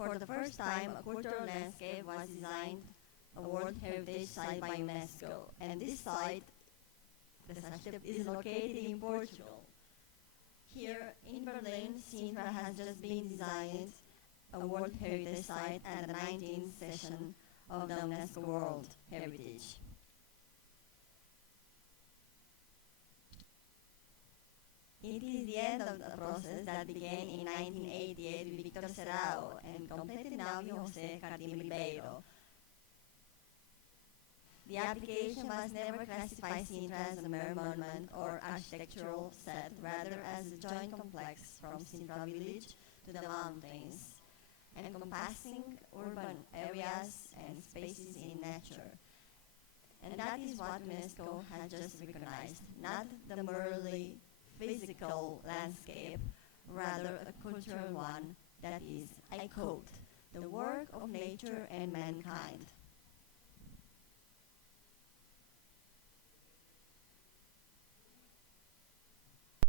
For the first time, a cultural landscape was designed a World Heritage Site by UNESCO, and this site, the Saship, is located in Portugal. Here in Berlin, Sintra has just been designed a World Heritage Site at the 19th session of the UNESCO World Heritage. It is the end of the process that began in 1988 with Victor Serrao and completed now with José Cardim Ribeiro. The application was never classified Sintra as a mere monument or architectural set, rather as a joint complex from Sintra village to the mountains, encompassing urban areas and spaces in nature. And that is what UNESCO has just recognized, not the merely physical landscape, rather a cultural one that is, I quote, the work of nature and mankind.